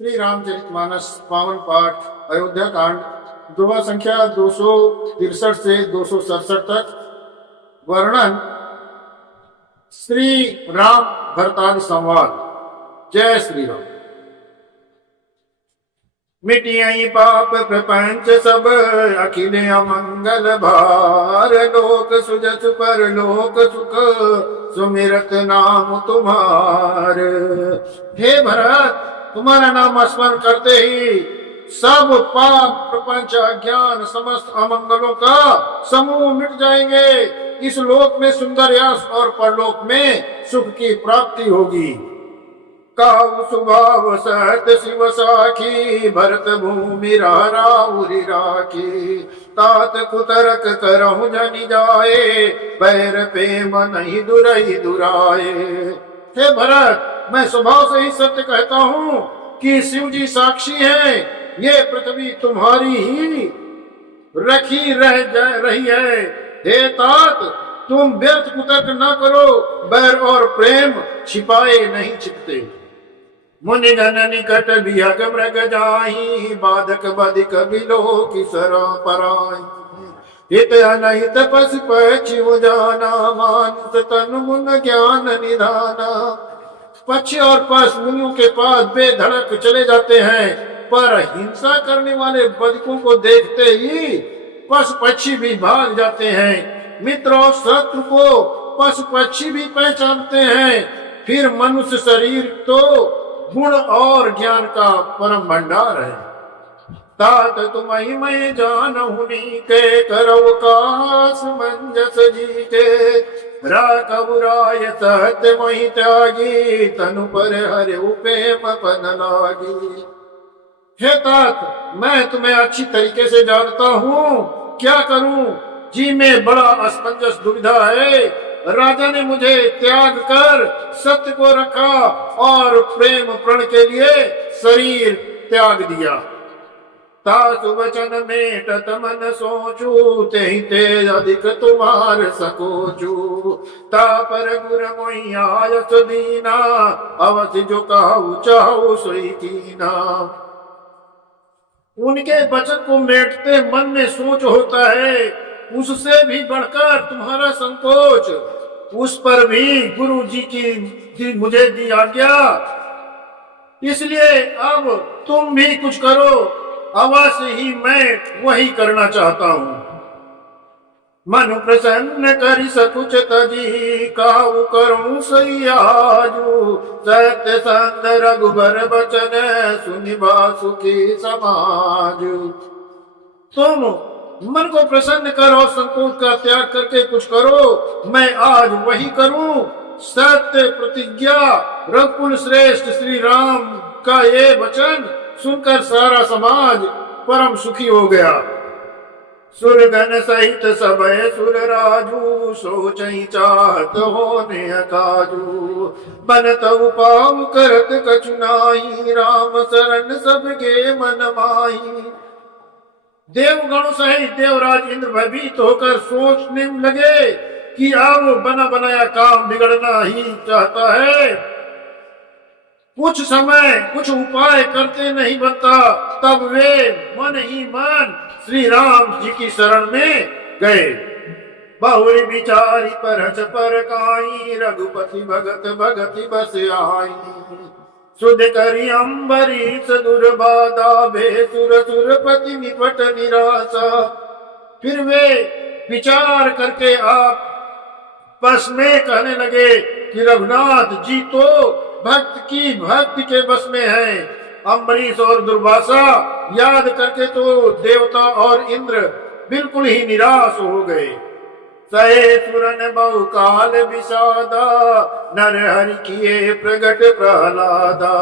श्री रामचरितमानस पावन पाठ अयोध्या कांड दोहा संख्या 263 से 267 तक। वर्णन श्री राम भरतादि संवाद। जय श्री राम। मिटियई पाप प्रपंच सब अखिल अमंगल भार, लोक सुजस पर लोक सुख सुमिरत नाम तुम्हार। हे भरत, तुम्हारा नाम स्मरण करते ही सब पाप प्रपंच अज्ञान समस्त अमंगलों का समूह मिट जाएंगे। इस लोक में सुंदर यश और परलोक में सुख की प्राप्ति होगी। काव स्वभाव सहत शिव साखी, भरत भूमि राउरी राखी। तात कुतरक करहु जनि जाए, बैर प्रेम नहीं दुरई दुराए। हे भरत, मैं स्वभाव से ही सत्य कहता हूँ कि शिव जी साक्षी हैं। ये पृथ्वी तुम्हारी ही रखी रही है। हे तात, तुम व्यर्थ कुतर्क न करो, बैर और प्रेम छिपाए नहीं छिपते। मुनि गण निकट बिहग मृग जाहि, बाधक बधिक बिलो किसरा पराई। हित अनहित पशु पक्षी जाना, मानुष तनु गुण ज्ञान निधाना। पक्षी और पशु मुनियों के पास बेधड़क चले जाते हैं, पर हिंसा करने वाले बधिकों को देखते ही पशु पक्षी भी भाग जाते हैं। मित्र और शत्रु को पशु पक्षी भी पहचानते हैं। फिर मनुष्य शरीर तो गुण और ज्ञान का परम भंडार है। तात तुम्हि मैं जानहुनि के, करौ कास मंजस जी के। राघव राय सहत महि त्यागी, तनु पर हरे प्रेम पन लागी। हे तात, मैं तुम्हें अच्छी तरीके से जानता हूँ, क्या करूँ जी में बड़ा असमंजस दुविधा है। राजा ने मुझे त्याग कर सत्य को रखा और प्रेम प्रण के लिए शरीर त्याग दिया। तासु वचन मेटत मन सोचू, तेहि तेज अधिक तुम्हार सकोचू। तापर गुर मोहि आयस दीना, अवसि जो कहु चाहु सोई कीना। उनके वचन को मेटते मन में सोच होता है, उससे भी बढ़कर तुम्हारा संकोच। उस पर भी गुरु जी की मुझे दी आज्ञा, इसलिए अब तुम भी कुछ करो। अवश्य ही मैं वही करना चाहता हूँ। मन प्रसन्न करि सकुच तजी, काहू करूं सही आजू। सत्य संत रघुबर बचन, सुनिबा सुखी समाज। तुम मन को प्रसन्न करो, संकोच का त्याग करके कुछ करो। मैं आज वही करूं। सत्य प्रतिज्ञा रघुकुल श्रेष्ठ श्री राम का ये वचन सुनकर सारा समाज परम सुखी हो गया। सुरगण सहित सबय सुर राजू, सोचहि चाहत होने अकाजू। बनत उपाव करत कछु नाहि, राम शरण सबके मन माही। देवगणों सहित देवराज इंद्र भयभीत होकर सोचने लगे कि अब बना बनाया काम बिगड़ना ही चाहता है। कुछ समय कुछ उपाय करते नहीं बनता, तब वे मन ही मन श्री राम जी की शरण में गए। बहुरी विचारी परच पर काई, रघुपति भगत भगति बस आई। सुध करी अम्बरीश दुर्बाधा, भे सुर सुरपति निपट निराशा। फिर वे विचार करके आपस में कहने लगे कि रघुनाथ जी तो भक्त की भक्ति के बस में है। अम्बरीश और दुर्वासा याद करके तो देवता और इंद्र बिल्कुल ही निराश हो गए। सहे सुरन बहुकाल विषादा, नर हरि किए प्रगट प्रहलादा।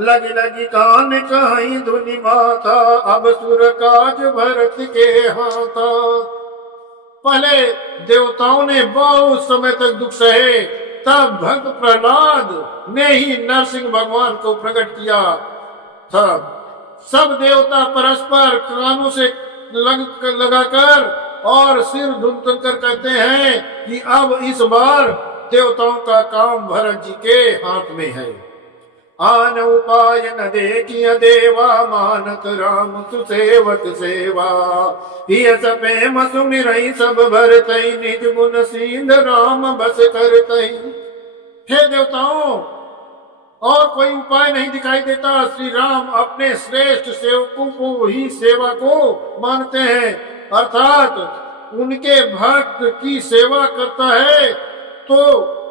लगी लगी कान कहीं धुनि माथा, अब सुर काज भरत के हाथा। पहले देवताओं ने बहुत समय तक दुख सहे, तब भक्त प्रहलाद ने ही नरसिंह भगवान को प्रकट किया था। सब देवता परस्पर कानों से लगाकर और सिर धुन कर कहते हैं कि अब इस बार देवताओं का काम भरत जी के हाथ में है। आन उपाय न देखिय देवा, मानत राम सुसेवक सेवा। यस प्रेम सुमिरई सब भरतई, निज गुण सींध राम बस करतई। हे देवताओं, और कोई उपाय नहीं दिखाई देता। श्री राम अपने श्रेष्ठ सेवकों को ही सेवा को मानते हैं, अर्थात उनके भक्त की सेवा करता है तो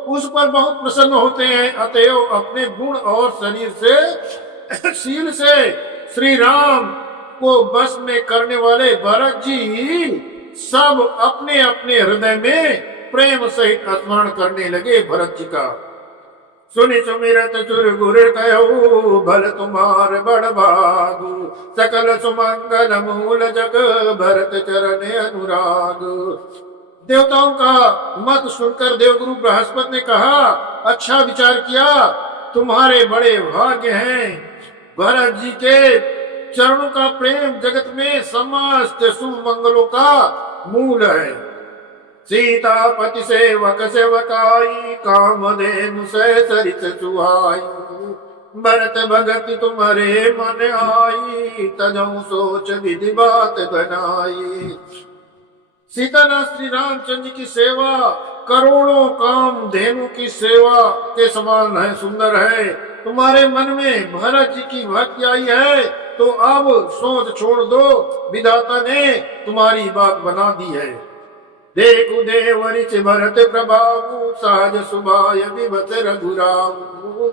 उस पर बहुत प्रसन्न होते हैं। अतएव अपने गुण और शरीर से शील से श्री राम को बस में करने वाले भरत जी सब अपने अपने हृदय में प्रेम सहित स्मरण करने लगे भरत जी का। सुनि सुमिरत सुर गुर कहो, भल तुम्हार बड़ भागु, सकल सुमंगल मूल जग भरत चरण अनुराग। देवताओं का मत सुनकर देवगुरु बृहस्पति ने कहा, अच्छा विचार किया, तुम्हारे बड़े भाग्य हैं। भरत जी के चरणों का प्रेम जगत में समस्त शुभ मंगलों का मूल है। सीतापति सेवक सेवकाई, कामधेनु से सरित सुहाई। भरत भगति तुम्हारे मन आई, तजऊ सोच विधि बात बनाई। सीता श्री रामचंद्र जी की सेवा करोड़ों काम धेनु की सेवा के समान है, सुंदर है। तुम्हारे मन में भरत जी की भक्ति आई है तो अब सोच छोड़ दो, विधाता ने तुम्हारी बात बना दी है। देखु देवरिच भरत प्रभाव, सहज सुभाय विभत रघुराऊ।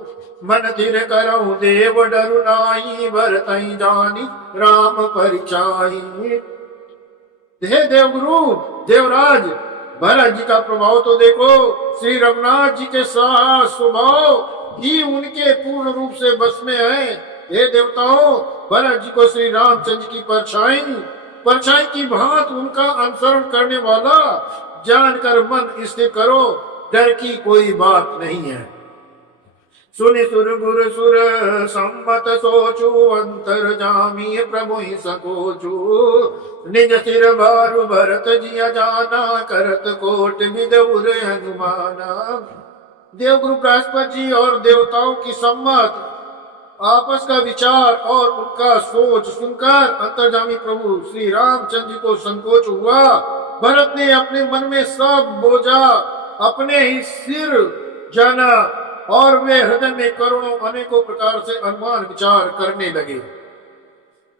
मन थिर करऊ देव डरु नाई, भरतई जानी राम परिचाई। हे देवगुरु देवराज, भरत जी का प्रभाव तो देखो। श्री रघुनाथ जी के साहस स्वभाव ही उनके पूर्ण रूप से बस में है। हे देवताओं, भरत जी को श्री रामचंद्र की परछाई की भांत उनका अनुसरण करने वाला जानकर मन स्थिर करो, डर की कोई बात नहीं है। सुनि सुर गुर सुर सम्मत सोचु, अंतर जामी प्रभु ही सकोचु। निज सिर बारु भरत जिया जाना, करत कोट विद उर अनुमाना। देवगुरु बृहस्पति जी और देवताओं की सम्मत आपस का विचार और उनका सोच सुनकर अंतर्जामी प्रभु श्री रामचंद्र जी को संकोच हुआ। भरत ने अपने मन में सब बोझा अपने ही सिर जाना और वे हृदय में करोड़ों अनेकों प्रकार से अनुमान विचार करने लगे।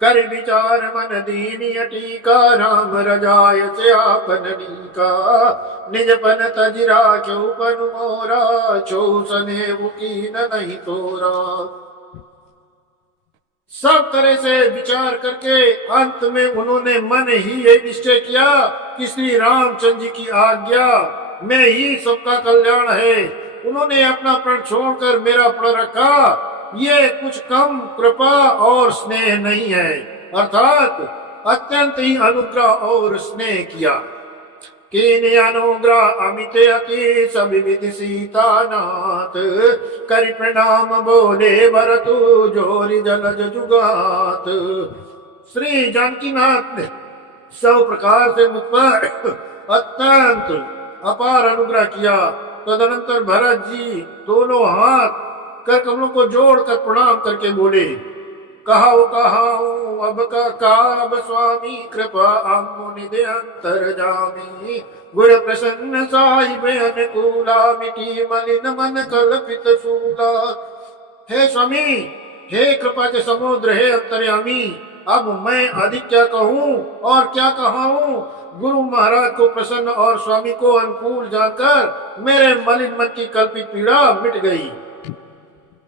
कर विचार मन दीनी टीका, राम रजाय से आपन नीका। निज पन तजिरा क्यों पन मोरा, छो सने मुकीन नहीं तोरा। सब तरह से विचार करके अंत में उन्होंने मन ही ये निश्चय किया कि श्री रामचंद्र जी की आज्ञा में ही सबका कल्याण है। उन्होंने अपना प्रण छोड़कर मेरा प्रण रखा। ये कुछ कम कृपा और स्नेह नहीं है, अर्थात अत्यंत ही अनुग्रह और स्नेह किया। कीन अनुग्रह अमित अति सविविधि सीतानाथ, करि प्रणाम बोले भरतु जोरि जलज जुगात। श्री जानकीनाथ ने सब प्रकार से मुझ पर अत्यंत अपार अनुग्रह किया। तदनंतर भरत जी दोनों हाथ कर कमलों को जोड़कर प्रणाम करके बोले, कहाऊ अब का काब स्वामी, कृपा आमुनिधि अंतर जामी। गुर प्रसन्न साहिब अनुकूला, मिटी मलिन मन कल्पित सूला। हे स्वामी, हे कृपा के समुद्र, हे अंतर्यामी, अब मैं अधिक क्या कहूँ और क्या कहाऊं। गुरु महाराज को प्रसन्न और स्वामी को अनुकूल जानकर मेरे मलिन मन की कल्पित पीड़ा मिट गई।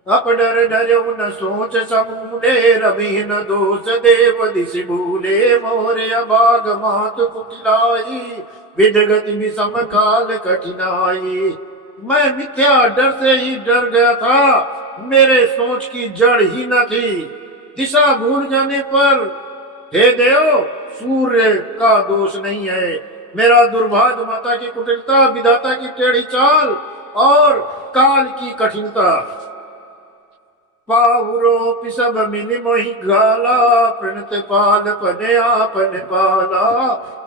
अप डर डरऊ न सोच समूले, रवि न दोष देव दिशि भूले। मोरे अभाग मात कुटिलाई, विध गति विषम काल कठिनाई। मैं मिथ्या डर से ही डर गया था, मेरे सोच की जड़ ही न थी। दिशा भूल जाने पर हे देव, सूर्य का दोष नहीं है, मेरा दुर्भाग्य माता की कुटिलता, विधाता की टेढ़ी चाल और काल की कठिनता। पाहुरो पिसब मिनि मोहि गाला, प्रणत पाल पने आपन पाला।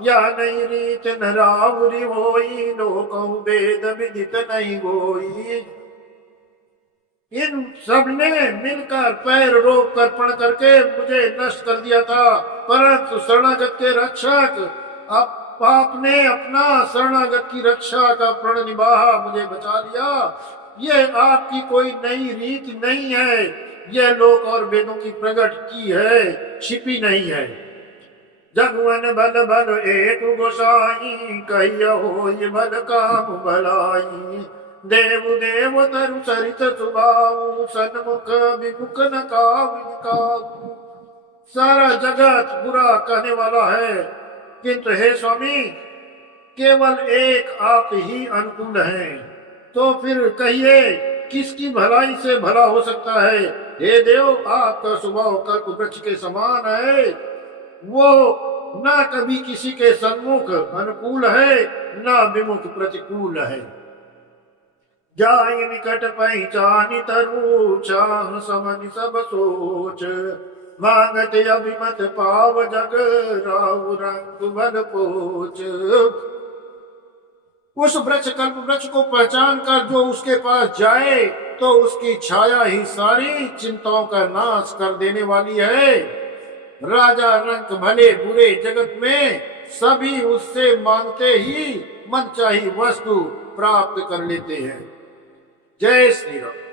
या नहीं रीत न रावरी होई, लोकहु वेद विदित नहीं होई। इन सब ने मिलकर पैर रोक कर पड़ करके मुझे नष्ट कर दिया था, परंतु शरणागत के रक्षक अब आपने अपना शरणागत की रक्षा का प्रण निभाया, मुझे बचा लिया। ये आपकी कोई नई रीत नहीं है, यह लोक और वेदों की प्रकट की है, छिपी नहीं है। जगवन बल बल एक गोसाई, कहियो ये बल काम भलाई। देव देव तरु सरित सुभाऊ, सन्मुख विमुख न काऊ। सारा जगत बुरा कहने वाला है, किंतु हे स्वामी केवल एक आप ही अनुकूल हैं। तो फिर कहिए किसकी भलाई से भला हो सकता है? हे देव, आपका स्वभाव कल्प वृक्ष के समान है, वो न कभी किसी के सन्मुख अनुकूल है, न विमुख प्रतिकूल है। जाय निकट पहचानी तरु, चाह समझ सब सोच। मांगते अभिमत पाव जग, राहु रंग बल पोच। उस वृक्ष कल्प वृक्ष को पहचान कर जो उसके पास जाए तो उसकी छाया ही सारी चिंताओं का नाश कर देने वाली है। राजा रंक भले बुरे जगत में सभी उससे मांगते ही मनचाही वस्तु प्राप्त कर लेते हैं। जय श्री राम।